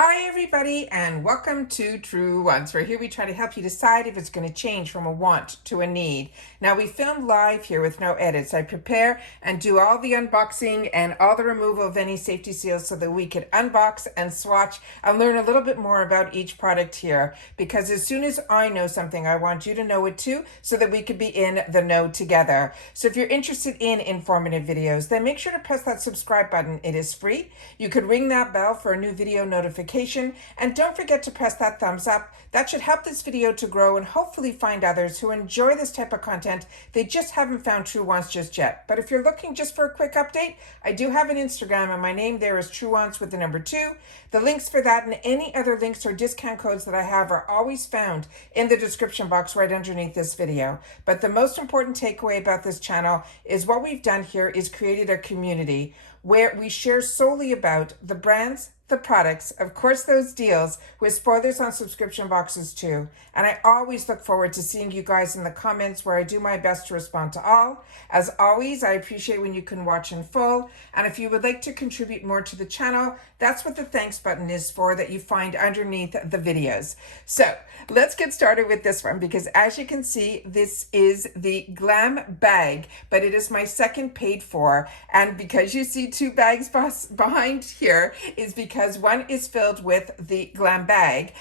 Hi everybody and welcome to Truewants, where here we try to help you decide if it's going to change from a want to a need. Now we film live here with no edits. I prepare and do all the unboxing and all the removal of any safety seals so that we could unbox and swatch and learn a little bit more about each product here, because as soon as I know something, I want you to know it too, so that we could be in the know together. So if you're interested in informative videos, then make sure to press that subscribe button. It is free. You could ring that bell for a new video notification, and don't forget to press that thumbs up. That should help this video to grow and hopefully find others who enjoy this type of content. They just haven't found Truewants just yet. But if you're looking just for a quick update, I do have an Instagram, and my name there is Truewants with the number 2. The links for that and any other links or discount codes that I have are always found in the description box right underneath this video. But the most important takeaway about this channel is what we've done here is created a community where we share solely about the brands, the products, of course those deals, with spoilers on subscription boxes too. And I always look forward to seeing you guys in the comments, where I do my best to respond to all. As always, I appreciate when you can watch in full. And if you would like to contribute more to the channel, that's what the thanks button is for, that you find underneath the videos. So let's get started with this one, because as you can see, this is the GlamBag, but it is my second paid for. And because you see two bags behind here is because one is filled with the GlamBag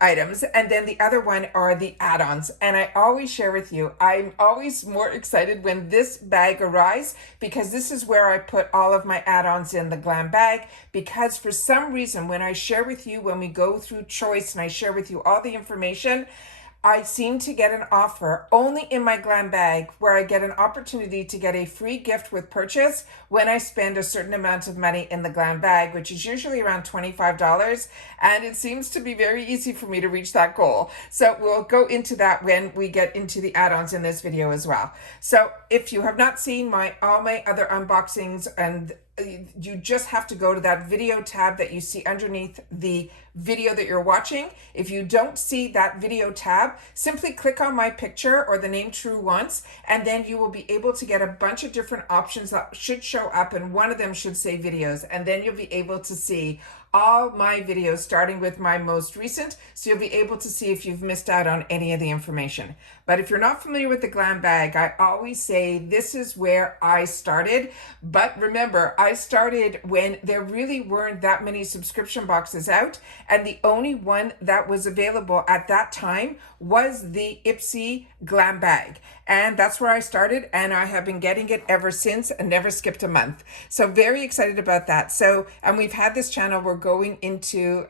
items, and then the other one are the add-ons. And I always share with you, I'm always more excited when this bag arrives, because this is where I put all of my add-ons in the GlamBag. Because for some reason, when I share with you, when we go through choice and I share with you all the information, I seem to get an offer only in my GlamBag, where I get an opportunity to get a free gift with purchase when I spend a certain amount of money in the GlamBag, which is usually around $25. And it seems to be very easy for me to reach that goal. So we'll go into that when we get into the add-ons in this video as well. So if you have not seen all my other unboxings, and you just have to go to that video tab that you see underneath the video that you're watching. If you don't see that video tab, simply click on my picture or the name Truewants, and then you will be able to get a bunch of different options that should show up, and one of them should say videos, and then you'll be able to see all my videos, starting with my most recent, so you'll be able to see if you've missed out on any of the information. But if you're not familiar with the GlamBag, I always say this is where I started. But remember, I started when there really weren't that many subscription boxes out, and the only one that was available at that time was the IPSY GlamBag. And that's where I started, and I have been getting it ever since and never skipped a month. So very excited about that. So, and we've had this channel, we're going into,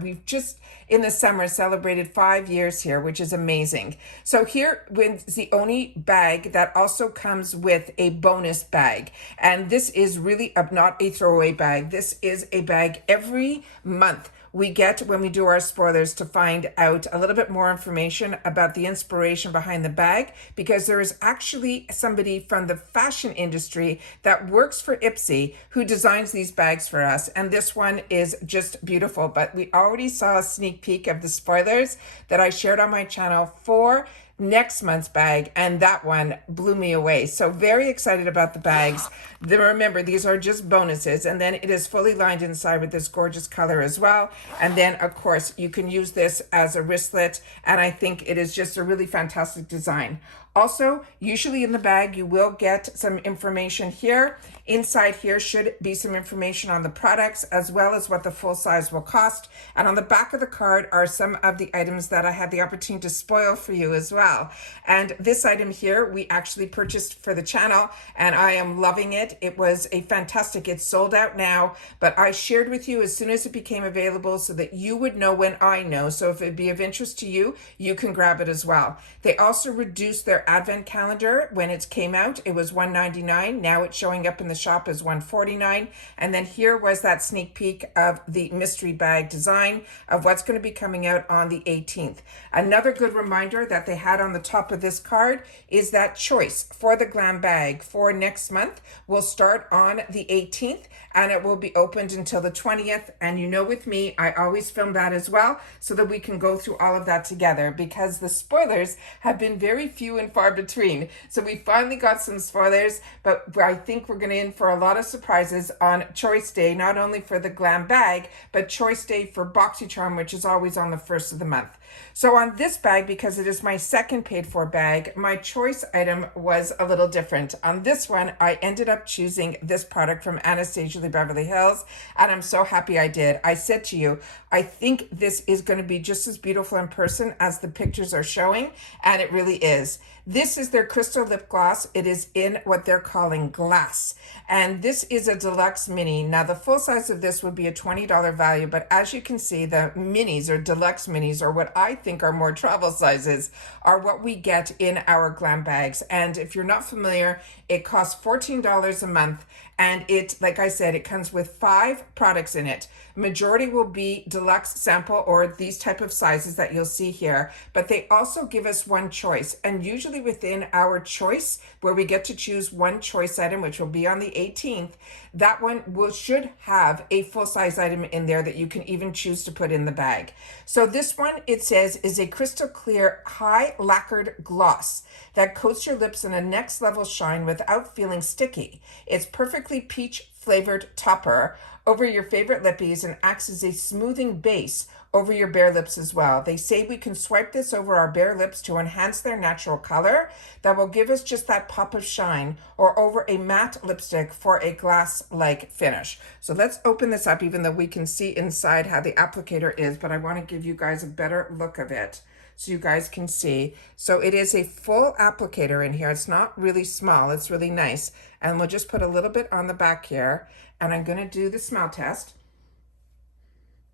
we've just in the summer celebrated 5 years here, which is amazing. So here is the only bag that also comes with a bonus bag. And this is really not a throwaway bag. This is a bag every month we get when we do our spoilers, to find out a little bit more information about the inspiration behind the bag, because there is actually somebody from the fashion industry that works for IPSY who designs these bags for us. And this one is just beautiful. But we already saw a sneak peek of the spoilers that I shared on my channel for next month's bag, and that one blew me away. So very excited about the bags. Remember, these are just bonuses, and then it is fully lined inside with this gorgeous color as well. And then of course you can use this as a wristlet, and I think it is just a really fantastic design. Also, usually in the bag, you will get some information here. Inside here should be some information on the products, as well as what the full size will cost. And on the back of the card are some of the items that I had the opportunity to spoil for you as well. And this item here, we actually purchased for the channel, and I am loving it. It was a fantastic, it's sold out now, but I shared with you as soon as it became available so that you would know when I know. So if it'd be of interest to you, you can grab it as well. They also reduced their advent calendar. When it came out, it was $1.99. Now it's showing up in the shop as $1.49. And then here was that sneak peek of the mystery bag design of what's going to be coming out on the 18th. Another good reminder that they had on the top of this card is that choice for the GlamBag for next month will start on the 18th, and it will be opened until the 20th. And you know, with me, I always film that as well, so that we can go through all of that together, because the spoilers have been very few and far between. So we finally got some spoilers, but I think we're going to in for a lot of surprises on Choice Day, not only for the GlamBag, but Choice Day for BoxyCharm, which is always on the first of the month. So on this bag, because it is my second paid for bag, my choice item was a little different. On this one, I ended up choosing this product from Anastasia Beverly Hills, and I'm so happy I did. I said to you, I think this is going to be just as beautiful in person as the pictures are showing, and it really is. This is their crystal lip gloss. It is in what they're calling glass, and this is a deluxe mini. Now the full size of this would be a $20 value, but as you can see, the minis or deluxe minis, or what I think are more travel sizes, are what we get in our glam bags. And if you're not familiar, it costs $14 a month, and it, like I said, it comes with 5 products in it. Majority will be deluxe sample or these type of sizes that you'll see here, but they also give us one choice, and usually within our choice, where we get to choose one choice item, which will be on the 18th, that one should have a full-size item in there that you can even choose to put in the bag. So this one, it says, is a crystal clear high lacquered gloss that coats your lips in a next level shine without feeling sticky. It's perfectly peach flavored topper over your favorite lippies and acts as a smoothing base over your bare lips as well. They say we can swipe this over our bare lips to enhance their natural color that will give us just that pop of shine, or over a matte lipstick for a glass-like finish. So let's open this up, even though we can see inside how the applicator is, but I want to give you guys a better look of it so you guys can see. So it is a full applicator in here. It's not really small, it's really nice. And we'll just put a little bit on the back here, and I'm going to do the smell test.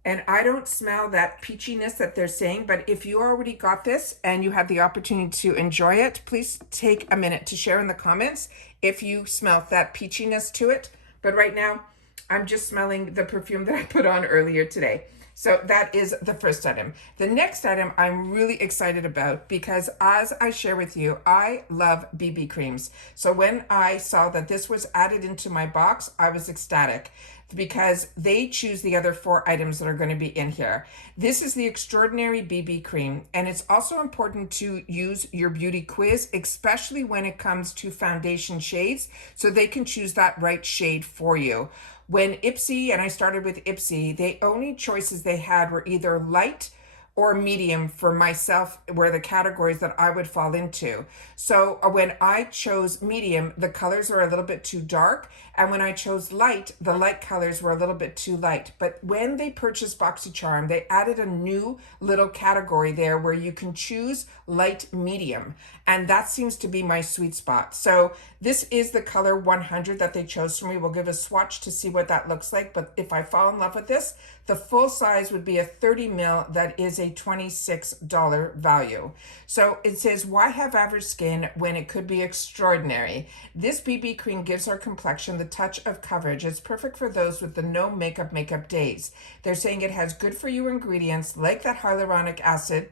And I don't smell that peachiness that they're saying, but if you already got this and you had the opportunity to enjoy it, please take a minute to share in the comments if you smell that peachiness to it. But right now, I'm just smelling the perfume that I put on earlier today. So that is the first item. The next item I'm really excited about because, as I share with you, I love BB creams. So when I saw that this was added into my box, I was ecstatic because they choose the other 4 items that are going to be in here. This is the Extraordinary BB Cream, and it's also important to use your beauty quiz, especially when it comes to foundation shades, so they can choose that right shade for you. When IPSY, and I started with IPSY, the only choices they had were either light or medium for myself, were the categories that I would fall into. So when I chose medium, the colors are a little bit too dark. And when I chose light, the light colors were a little bit too light. But when they purchased BoxyCharm, they added a new little category there where you can choose light medium. And that seems to be my sweet spot. So this is the color 100 that they chose for me. We'll give a swatch to see what that looks like. But if I fall in love with this, the full size would be a 30 ml. That is a $26 value. So it says, why have average skin when it could be extraordinary? This BB cream gives our complexion the touch of coverage. It's perfect for those with the no makeup days. They're saying it has good for you ingredients like that hyaluronic acid,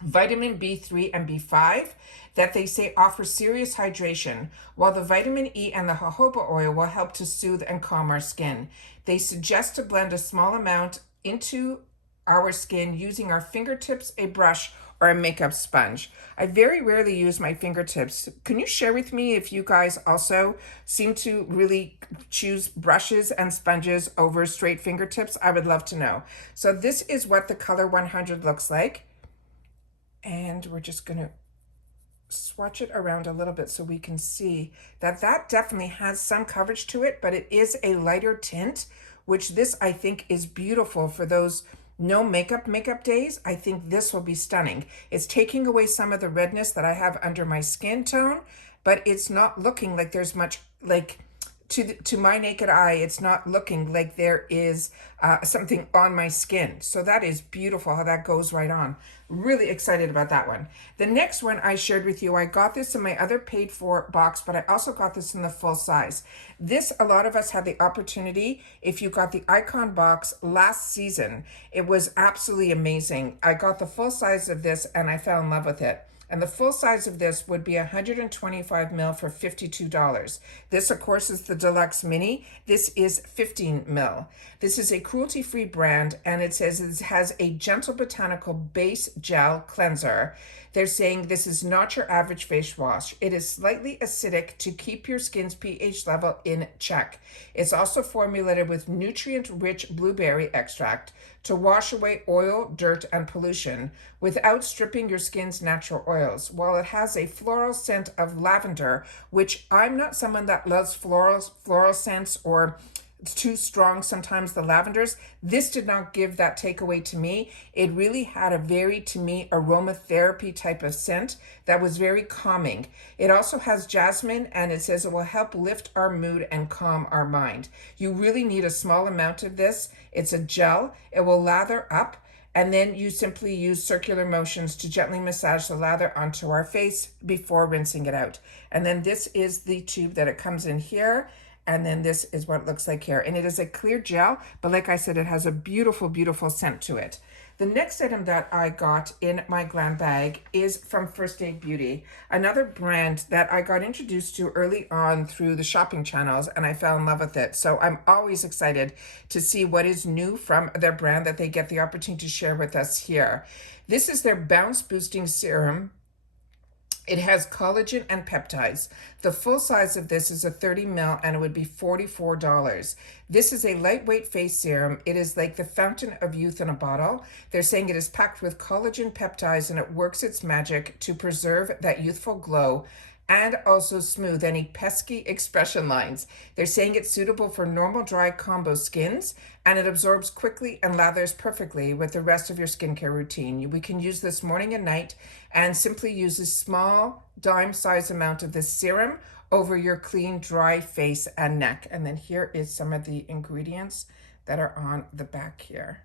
vitamin B3 and B5 that they say offer serious hydration, while the vitamin E and the jojoba oil will help to soothe and calm our skin. They suggest to blend a small amount into our skin using our fingertips, a brush, or a makeup sponge. I very rarely use my fingertips. Can you share with me if you guys also seem to really choose brushes and sponges over straight fingertips? I would love to know. So this is what the color 100 looks like. And we're just gonna swatch it around a little bit so we can see that that definitely has some coverage to it, but it is a lighter tint, which this I think is beautiful for those no makeup days. I think this will be stunning. It's taking away some of the redness that I have under my skin tone, but it's not looking like there's much, like to my naked eye, it's not looking like there is something on my skin. So that is beautiful how that goes right on. Really excited about that one. The next one I shared with you, I got this in my other paid for box, but I also got this in the full size. This, a lot of us had the opportunity, if you got the Icon box last season, it was absolutely amazing. I got the full size of this and I fell in love with it. And the full size of this would be 125 ml for $52. This, of course, is the deluxe mini. This is 15 ml. This is a cruelty-free brand, and it says it has a gentle botanical base gel cleanser. They're saying this is not your average face wash. It is slightly acidic to keep your skin's pH level in check. It's also formulated with nutrient-rich blueberry extract to wash away oil, dirt, and pollution without stripping your skin's natural oils. While it has a floral scent of lavender, which I'm not someone that loves floral scents, or it's too strong sometimes, the lavenders. This did not give that takeaway to me. It really had a very, to me, aromatherapy type of scent that was very calming. It also has jasmine, and it says it will help lift our mood and calm our mind. You really need a small amount of this. It's a gel. It will lather up, and then you simply use circular motions to gently massage the lather onto our face before rinsing it out. And then this is the tube that it comes in here. And then this is what it looks like here. And it is a clear gel, but like I said, it has a beautiful, beautiful scent to it. The next item that I got in my GlamBag is from First Aid Beauty, another brand that I got introduced to early on through the shopping channels, and I fell in love with it. So I'm always excited to see what is new from their brand that they get the opportunity to share with us here. This is their Bounce Boosting Serum. It has collagen and peptides. The full size of this is a 30 ml, and it would be $44. This is a lightweight face serum. It is like the fountain of youth in a bottle. They're saying it is packed with collagen peptides, and it works its magic to preserve that youthful glow and also smooth any pesky expression lines. They're saying it's suitable for normal dry combo skins, and it absorbs quickly and lathers perfectly with the rest of your skincare routine. We can use this morning and night, and simply use a small dime size amount of this serum over your clean, dry face and neck. And then here is some of the ingredients that are on the back here.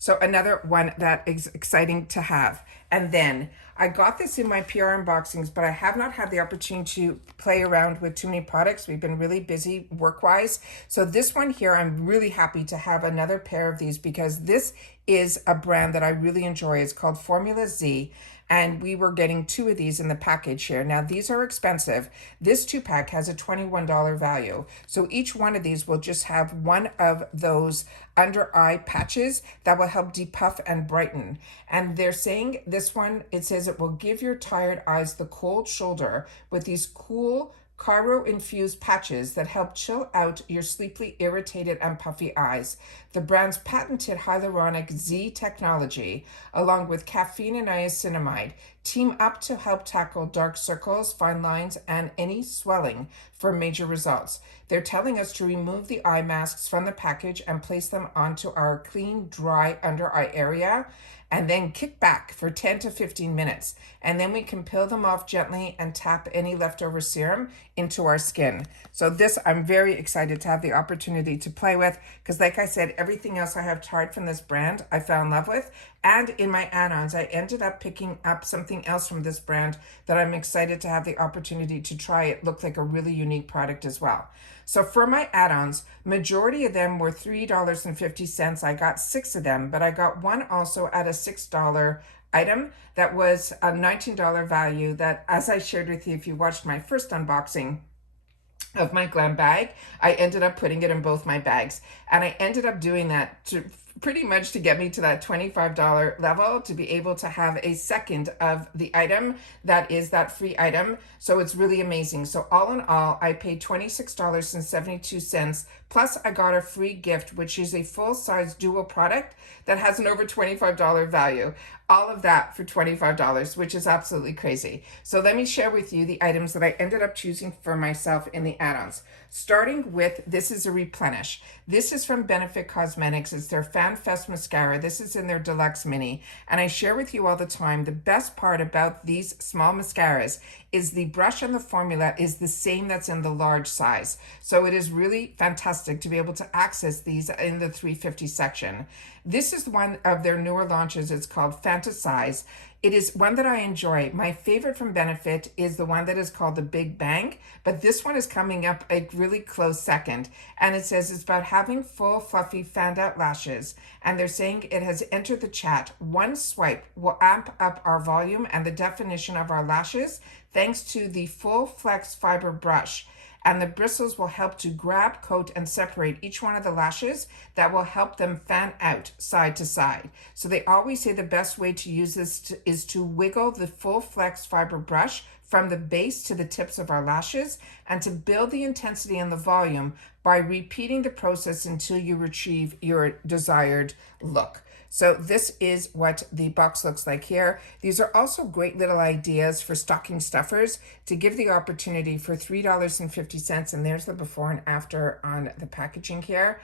So another one that is exciting to have. And then I got this in my PR unboxings, but I have not had the opportunity to play around with too many products. We've been really busy work-wise. So this one here, I'm really happy to have another pair of these, because this is a brand that I really enjoy. It's called Formula Z. And we were getting 2 of these in the package here. Now, these are expensive. This 2-pack has a $21 value. So each one of these will just have one of those under eye patches that will help depuff and brighten. And they're saying this one, it says it will give your tired eyes the cold shoulder with these cool Cairo-infused patches that help chill out your sleepily irritated and puffy eyes. The brand's patented hyaluronic Z technology, along with caffeine and niacinamide, team up to help tackle dark circles, fine lines, and any swelling for major results. They're telling us to remove the eye masks from the package and place them onto our clean, dry under eye area, and then kick back for 10 to 15 minutes. And then we can peel them off gently and tap any leftover serum into our skin. So this, I'm very excited to have the opportunity to play with, because like I said, everything else I have tried from this brand, I fell in love with. And in my add-ons, I ended up picking up something else from this brand that I'm excited to have the opportunity to try. It looked like a really unique product as well. So for my add-ons, majority of them were $3.50. I got 6 of them, but I got one also at a $6 item that was a $19 value that, as I shared with you, if you watched my first unboxing of my GlamBag, I ended up putting it in both my bags. And I ended up doing that to pretty much to get me to that $25 level to be able to have a second of the item that is that free item. So it's really amazing. So all in all, I paid $26.72, plus I got a free gift, which is a full-size dual product that has an over $25 value. All of that for $25, which is absolutely crazy. So let me share with you the items that I ended up choosing for myself in the add-ons. Starting with, this is a replenish. This is from Benefit Cosmetics. It's their Fan Fest mascara. This is in their deluxe mini. And I share with you all the time, the best part about these small mascaras is the brush and the formula is the same that's in the large size. So it is really fantastic to be able to access these in the 350 section. This is one of their newer launches. It's called Fantasize. It is one that I enjoy. My favorite from Benefit is the one that is called the Big Bang, but this one is coming up a really close second. And it says it's about having full, fluffy, fanned out lashes. And they're saying it has entered the chat. One swipe will amp up our volume and the definition of our lashes thanks to the full flex fiber brush. and the bristles will help to grab, coat, and separate each one of the lashes. That will help them fan out side to side. So they always say the best way to use this is to wiggle the full flex fiber brush from the base to the tips of our lashes, and to build the intensity and the volume by repeating the process until you achieve your desired look. So this is what the box looks like here. These are also great little ideas for stocking stuffers to give the opportunity for $3.50, and there's the before and after on the packaging here,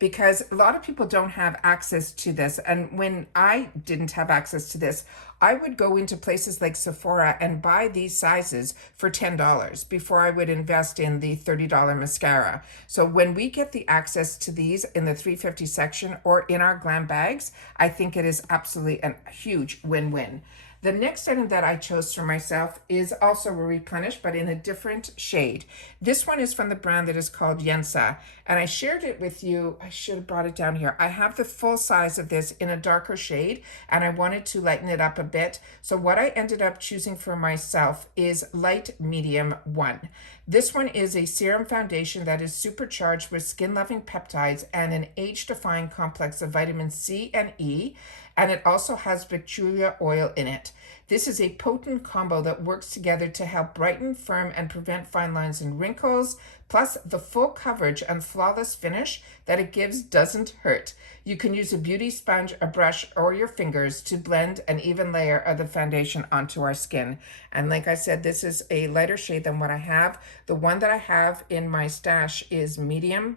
because a lot of people don't have access to this. And when I didn't have access to this, I would go into places like Sephora and buy these sizes for $10 before I would invest in the $30 mascara. So when we get the access to these in the $3.50 section or in our glam bags, I think it is absolutely a huge win-win. The next item that I chose for myself is also a replenish, but in a different shade. This one is from the brand that is called Yensa, and I shared it with you. I should have brought it down here. I have the full size of this in a darker shade, and I wanted to lighten it up a bit. So what I ended up choosing for myself is Light Medium 1. This one is a serum foundation that is supercharged with skin-loving peptides and an age-defying complex of vitamin C and E, and it also has bacteria oil in it. This is a potent combo that works together to help brighten, firm, and prevent fine lines and wrinkles. Plus, the full coverage and flawless finish that it gives doesn't hurt. You can use a beauty sponge, a brush, or your fingers to blend an even layer of the foundation onto our skin. And like I said, this is a lighter shade than what I have. The one that I have in my stash is medium.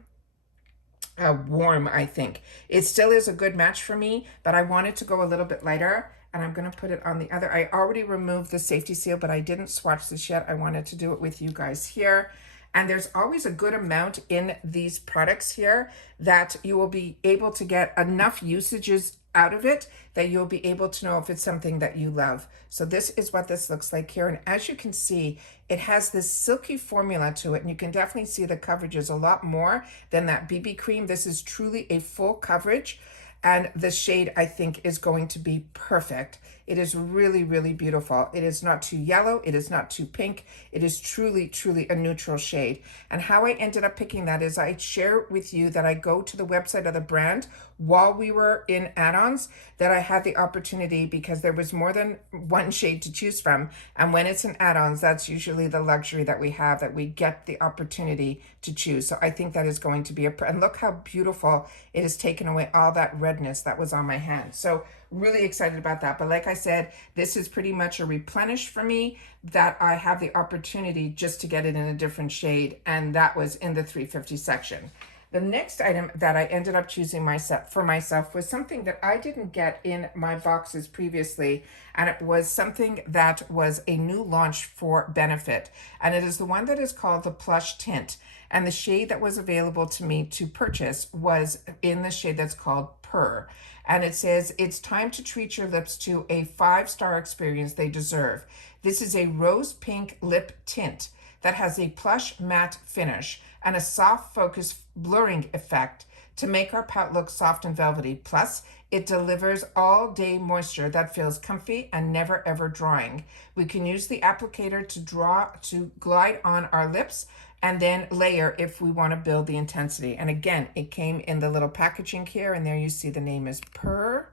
Warm, I think. It still is a good match for me, but I wanted to go a little bit lighter, and I'm going to put it on the other. I already removed the safety seal, but I didn't swatch this yet. I wanted to do it with you guys here. And there's always a good amount in these products here that you will be able to get enough usages out of it that you'll be able to know if it's something that you love. So this is what this looks like here. And as you can see, it has this silky formula to it, and you can definitely see the coverage is a lot more than that BB cream. This is truly a full coverage, and the shade I think is going to be perfect. It is really, really beautiful. It is not too yellow. It is not too pink. It is truly, truly a neutral shade. And how I ended up picking that is I share with you that I go to the website of the brand while we were in add-ons, that I had the opportunity, because there was more than one shade to choose from. And when it's in add-ons, that's usually the luxury that we have, that we get the opportunity to choose. So I think that is going to be and look how beautiful it has taken away all that redness that was on my hand. So really excited about that. But like I said, this is pretty much a replenish for me, that I have the opportunity just to get it in a different shade, and that was in the $3.50 section. The next item that I ended up choosing for myself was something that I didn't get in my boxes previously, and it was something that was a new launch for Benefit, and it is the one that is called the Plush Tint. And the shade that was available to me to purchase was in the shade that's called Purr. And it says, it's time to treat your lips to a 5-star experience they deserve. This is a rose pink lip tint that has a plush matte finish and a soft focus blurring effect to make our pout look soft and velvety. Plus, it delivers all day moisture that feels comfy and never ever drying. We can use the applicator to glide on our lips, and then layer if we want to build the intensity. And again, it came in the little packaging here, and there you see the name is Purr.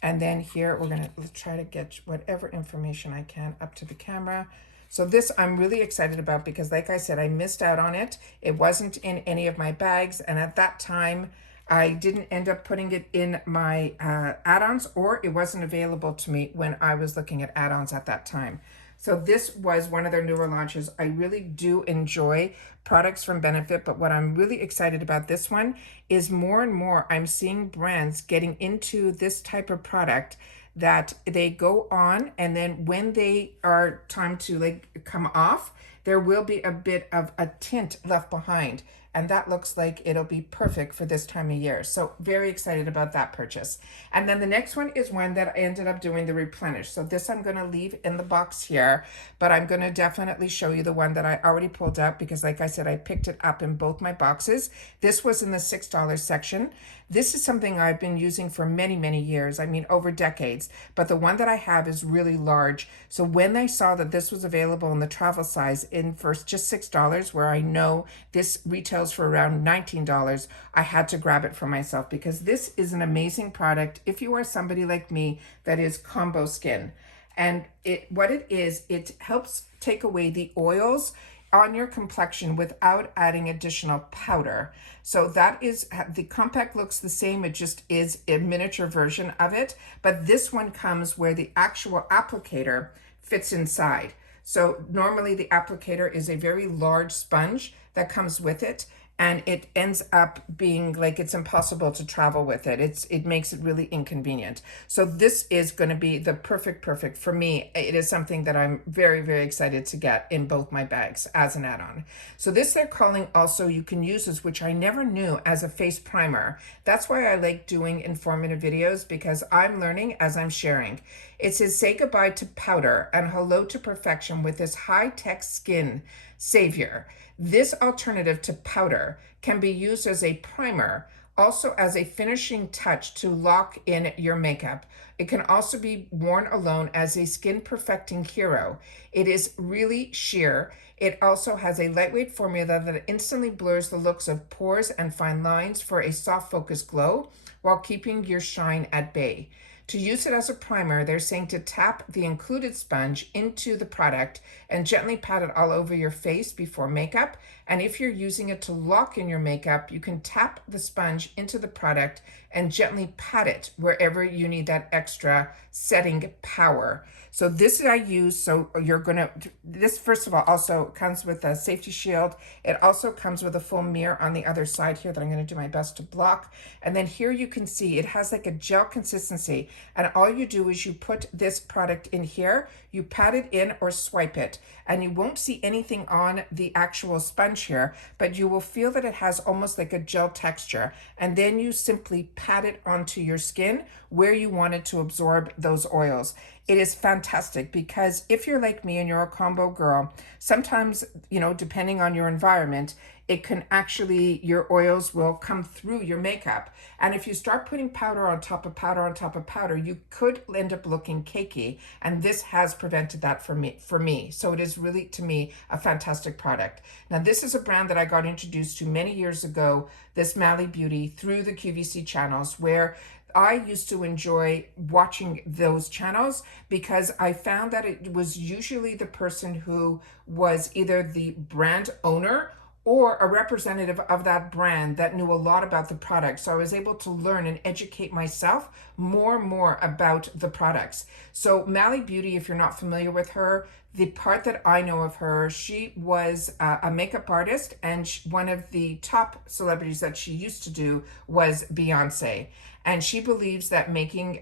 And then here we're going to try to get whatever information I can up to the camera. So this I'm really excited about, because like I said, I missed out on it. It wasn't in any of my bags, and at that time I didn't end up putting it in my add-ons, or it wasn't available to me when I was looking at add-ons at that time. So this was one of their newer launches. I really do enjoy products from Benefit, but what I'm really excited about this one is more and more I'm seeing brands getting into this type of product, that they go on, and then when they are time to like come off, there will be a bit of a tint left behind. And that looks like it'll be perfect for this time of year. So very excited about that purchase. And then the next one is one that I ended up doing the replenish. So this I'm going to leave in the box here, but I'm going to definitely show you the one that I already pulled out, because like I said, I picked it up in both my boxes. This was in the $6 section. This is something I've been using for many, many years. I mean, over decades. But the one that I have is really large. So when I saw that this was available in the travel size in for just $6, where I know this retails for around $19, I had to grab it for myself because this is an amazing product if you are somebody like me that is combo skin. And what it is, it helps take away the oils on your complexion without adding additional powder. So that is, the compact looks the same, it just is a miniature version of it, but this one comes where the actual applicator fits inside. So normally the applicator is a very large sponge that comes with it, and it ends up being like it's impossible to travel with it. It makes it really inconvenient. So this is going to be the perfect for me. It is something that I'm very, very excited to get in both my bags as an add-on. So this they're calling also, you can use this, which I never knew, as a face primer. That's why I like doing informative videos, because I'm learning as I'm sharing. It says, say goodbye to powder and hello to perfection with this high-tech skin savior. This alternative to powder can be used as a primer, also as a finishing touch to lock in your makeup. It can also be worn alone as a skin perfecting hero. It is really sheer. It also has a lightweight formula that instantly blurs the looks of pores and fine lines for a soft focus glow while keeping your shine at bay. To use it as a primer, they're saying to tap the included sponge into the product and gently pat it all over your face before makeup. And if you're using it to lock in your makeup, you can tap the sponge into the product and gently pat it wherever you need that extra setting power. So this I use, so you're gonna, this first of all also comes with a safety shield. It also comes with a full mirror on the other side here that I'm gonna do my best to block. And then here you can see it has like a gel consistency. And all you do is you put this product in here, you pat it in or swipe it, and you won't see anything on the actual sponge here, but you will feel that it has almost like a gel texture. And then you simply pat it onto your skin where you want it to absorb those oils. It is fantastic because if you're like me and you're a combo girl, sometimes, you know, depending on your environment, it can actually, your oils will come through your makeup. And if you start putting powder on top of powder on top of powder, you could end up looking cakey. And this has prevented that for me. So it is really, to me, a fantastic product. Now, this is a brand that I got introduced to many years ago, this Mally Beauty, through the QVC channels, where I used to enjoy watching those channels because I found that it was usually the person who was either the brand owner or a representative of that brand that knew a lot about the product. So I was able to learn and educate myself more about the products. So Mally Beauty, if you're not familiar with her, the part that I know of her, she was a makeup artist, and one of the top celebrities that she used to do was Beyonce. And she believes that making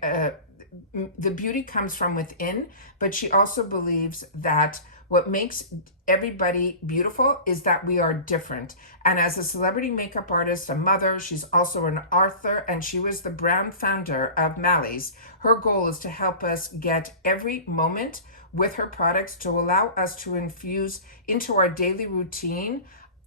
the beauty comes from within, but she also believes that what makes everybody beautiful is that we are different. And as a celebrity makeup artist, a mother, she's also an author, and she was the brand founder of Mally's. Her goal is to help us get every moment with her products to allow us to infuse into our daily routine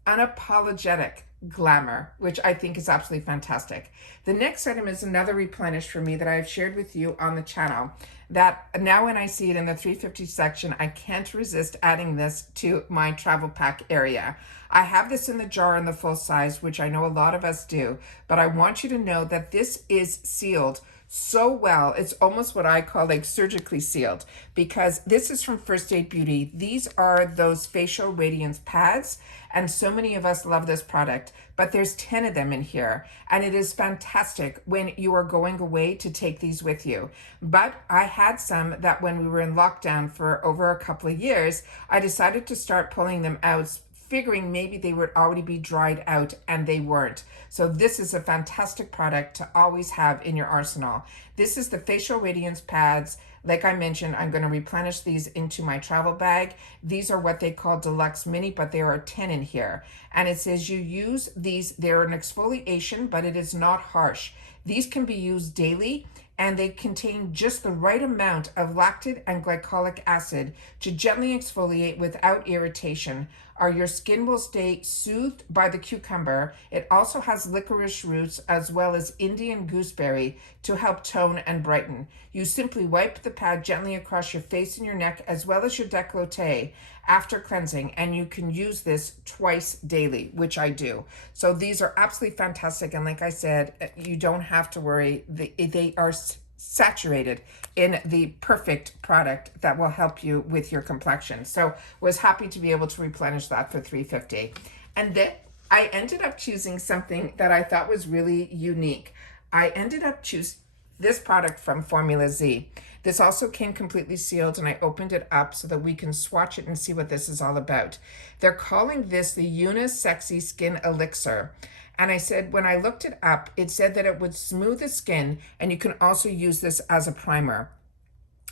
unapologetic glamour, which I think is absolutely fantastic. The next item is another replenish for me that I've shared with you on the channel, that now when I see it in the 350 section, I can't resist adding this to my travel pack area. I have this in the jar in the full size, which I know a lot of us do, but I want you to know that this is sealed so well. It's almost what I call like surgically sealed, because this is from First Aid Beauty. These are those facial radiance pads, and so many of us love this product, but there's 10 of them in here, and it is fantastic when you are going away to take these with you. But I had some that when we were in lockdown for over a couple of years, I decided to start pulling them out, figuring maybe they would already be dried out, and they weren't. So this is a fantastic product to always have in your arsenal. This is the Facial Radiance Pads. Like I mentioned, I'm going to replenish these into my travel bag. These are what they call Deluxe Mini, but there are 10 in here. And it says you use these, they're an exfoliation, but it is not harsh. These can be used daily, and they contain just the right amount of lactic and glycolic acid to gently exfoliate without irritation. Or your skin will stay soothed by the cucumber. It also has licorice roots as well as Indian gooseberry to help tone and brighten. You simply wipe the pad gently across your face and your neck as well as your décolleté after cleansing, and you can use this twice daily, which I do. So these are absolutely fantastic, and like I said, you don't have to worry. They are saturated in the perfect product that will help you with your complexion. So was happy to be able to replenish that for $3.50. And then I ended up choosing something that I thought was really unique. I ended up choosing this product from Formula Z. This also came completely sealed, and I opened it up so that we can swatch it and see what this is all about. They're calling this the Unisexy Skin Elixir. And I said, when I looked it up, it said that it would smooth the skin, and you can also use this as a primer.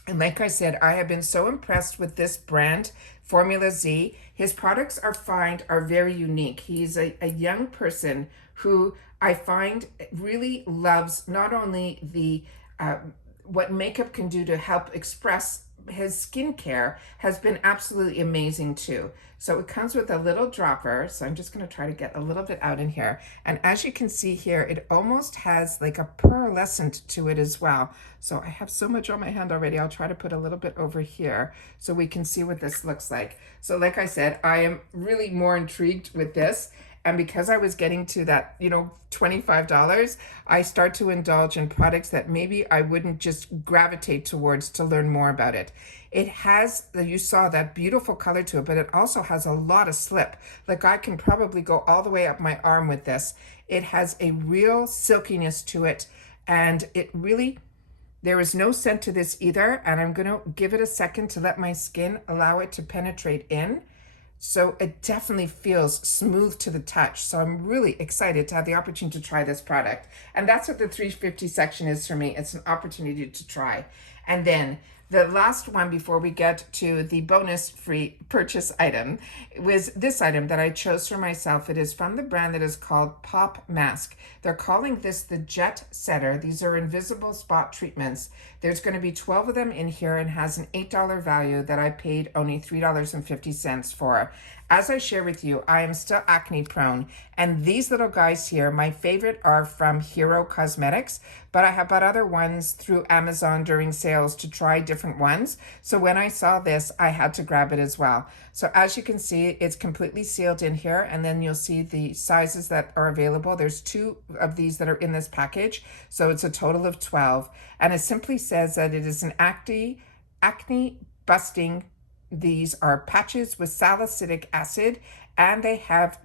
And like I said, I have been so impressed with this brand, Formula Z. His products are very unique. He's a young person who I find really loves not only the what makeup can do to help express his skincare has been absolutely amazing too. So it comes with a little dropper. So I'm just going to try to get a little bit out in here. And as you can see here, it almost has like a pearlescent to it as well. So I have so much on my hand already. I'll try to put a little bit over here so we can see what this looks like. So like I said, I am really more intrigued with this. And because I was getting to that, $25, I start to indulge in products that maybe I wouldn't just gravitate towards to learn more about it. It has, you saw that beautiful color to it, but it also has a lot of slip. Like I can probably go all the way up my arm with this. It has a real silkiness to it, and it really, there is no scent to this either. And I'm gonna give it a second to let my skin allow it to penetrate in. So it definitely feels smooth to the touch. So I'm really excited to have the opportunity to try this product. And that's what the $3.50 section is for me. It's an opportunity to try. And then the last one before we get to the bonus free purchase item was this item that I chose for myself. It is from the brand that is called Pop Mask. They're calling this the Jet Setter. These are invisible spot treatments. There's going to be 12 of them in here and has an $8 value that I paid only $3.50 for. As I share with you, I am still acne prone, and these little guys here, my favorite are from Hero Cosmetics, but I have bought other ones through Amazon during sales to try different ones. So when I saw this, I had to grab it as well. So as you can see, it's completely sealed in here, and then you'll see the sizes that are available. There's 2 of these that are in this package, so it's a total of 12. And it simply says that it is an acne busting. These are patches with salicylic acid, and they have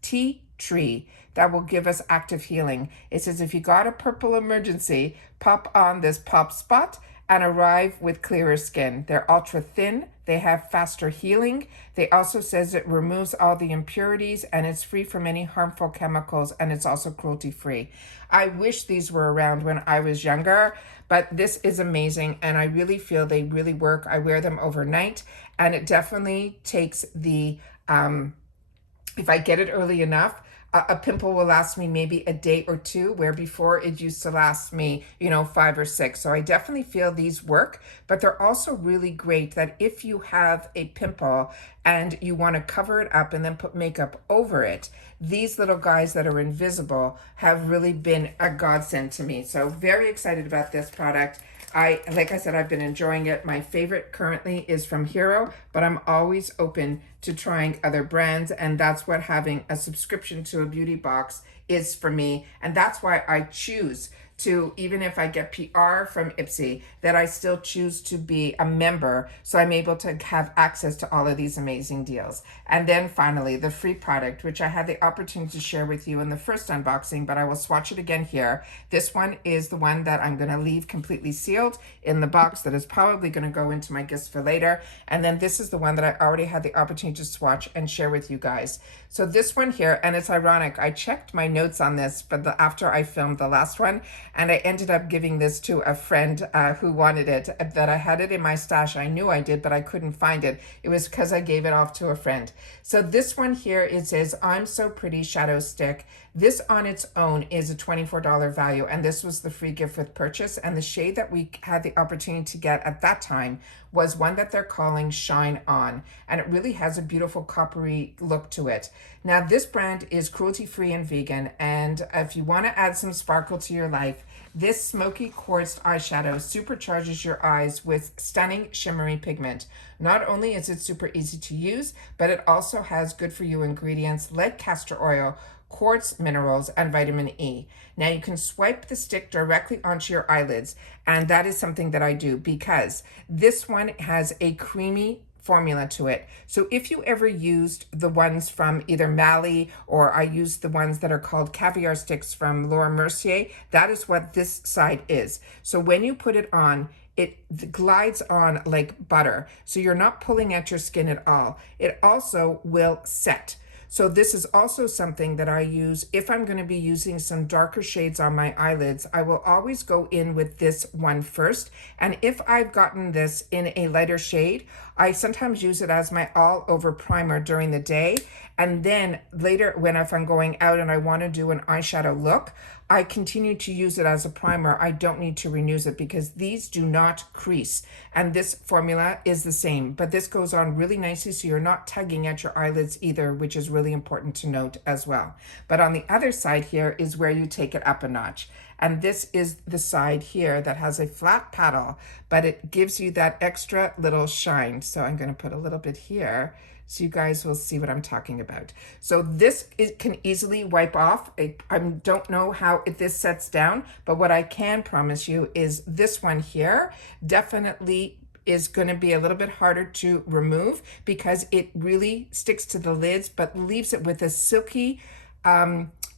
tea tree that will give us active healing. It says if you got a purple emergency, pop on this pop spot and arrive with clearer skin. They're ultra thin. They have faster healing. They also says it removes all the impurities, and it's free from any harmful chemicals, and it's also cruelty free. I wish these were around when I was younger, but this is amazing, and I really feel they really work. I wear them overnight, and it definitely takes the, if I get it early enough, a pimple will last me maybe a day or 2, where before it used to last me, 5 or 6. So I definitely feel these work, but they're also really great that if you have a pimple and you want to cover it up and then put makeup over it, these little guys that are invisible have really been a godsend to me. So very excited about this product. Like I said, I've been enjoying it. My favorite currently is from Hero, but I'm always open to trying other brands, and that's what having a subscription to a beauty box is for me. And that's why I choose to, even if I get PR from IPSY, that I still choose to be a member, so I'm able to have access to all of these amazing deals. And then finally, the free product, which I had the opportunity to share with you in the first unboxing, but I will swatch it again here. This one is the one that I'm gonna leave completely sealed in the box that is probably gonna go into my gifts for later. And then this is the one that I already had the opportunity to swatch and share with you guys. So this one here, and it's ironic, I checked my notes on this, but after I filmed the last one, and I ended up giving this to a friend who wanted it, that I had it in my stash. I knew I did, but I couldn't find it. It was because I gave it off to a friend. So this one here, it says, I'm So Pretty Shadow Stick. This on its own is a $24 value, and this was the free gift with purchase. And the shade that we had the opportunity to get at that time was one that they're calling Shine On, and it really has a beautiful coppery look to it. Now, this brand is cruelty-free and vegan, and if you want to add some sparkle to your life, this smoky quartz eyeshadow supercharges your eyes with stunning shimmery pigment. Not only is it super easy to use, but it also has good for you ingredients like castor oil, quartz minerals, and vitamin E. Now you can swipe the stick directly onto your eyelids, and that is something that I do because this one has a creamy formula to it. So if you ever used the ones from either Mally, or I used the ones that are called caviar sticks from Laura Mercier, that is what this side is. So when you put it on, it glides on like butter. So you're not pulling at your skin at all. It also will set. So this is also something that I use if I'm going to be using some darker shades on my eyelids. I will always go in with this one first. And if I've gotten this in a lighter shade, I sometimes use it as my all over primer during the day. And then later, if I'm going out and I want to do an eyeshadow look, I continue to use it as a primer. I don't need to renew it because these do not crease. And this formula is the same, but this goes on really nicely so you're not tugging at your eyelids either, which is really important to note as well. But on the other side here is where you take it up a notch. And this is the side here that has a flat paddle, but it gives you that extra little shine. So I'm going to put a little bit here, so you guys will see what I'm talking about. So this can easily wipe off. I don't know how this sets down, but what I can promise you is this one here definitely is going to be a little bit harder to remove because it really sticks to the lids, but leaves it with a silky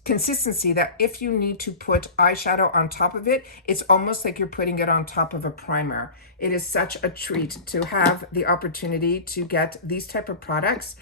consistency that if you need to put eyeshadow on top of it, it's almost like you're putting it on top of a primer. It is such a treat to have the opportunity to get these type of products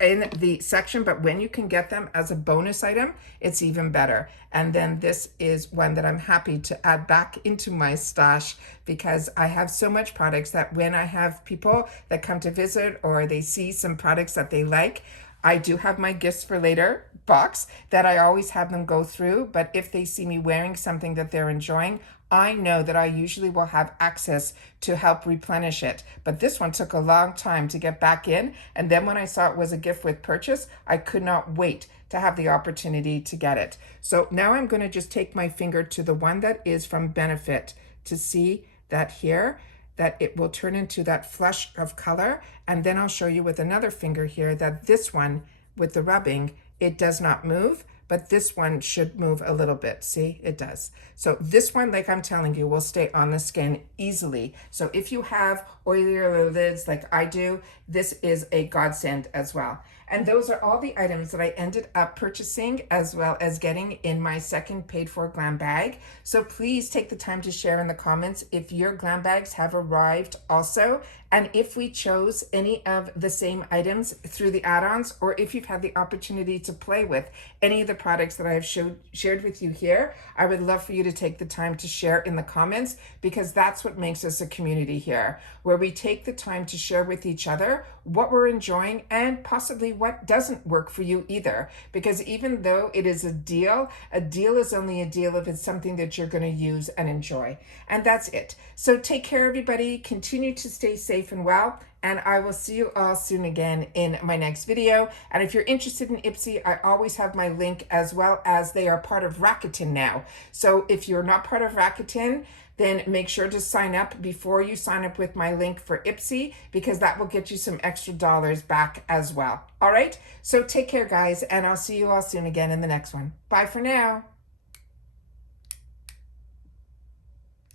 in the section, but when you can get them as a bonus item, it's even better. And then this is one that I'm happy to add back into my stash because I have so much products that when I have people that come to visit or they see some products that they like, I do have my gifts for later box that I always have them go through, but if they see me wearing something that they're enjoying, I know that I usually will have access to help replenish it. But this one took a long time to get back in, and then when I saw it was a gift with purchase, I could not wait to have the opportunity to get it. So now I'm going to just take my finger to the one that is from Benefit to see that here, that it will turn into that flush of color. And then I'll show you with another finger here that this one with the rubbing, it does not move, but this one should move a little bit. See, it does. So this one, like I'm telling you, will stay on the skin easily. So if you have oilier lids like I do, this is a godsend as well. And those are all the items that I ended up purchasing as well as getting in my second paid for glam bag. So please take the time to share in the comments if your glam bags have arrived also, and if we chose any of the same items through the add-ons, or if you've had the opportunity to play with any of the products that I have shared with you here. I would love for you to take the time to share in the comments, because that's what makes us a community here, where we take the time to share with each other what we're enjoying and possibly what doesn't work for you either. Because even though it is a deal is only a deal if it's something that you're going to use and enjoy. And that's it. So take care, everybody. Continue to stay safe and well. And I will see you all soon again in my next video. And if you're interested in IPSY, I always have my link, as well as they are part of Rakuten now. So if you're not part of Rakuten, then make sure to sign up before you sign up with my link for IPSY, because that will get you some extra dollars back as well. All right, so take care, guys, and I'll see you all soon again in the next one. Bye for now.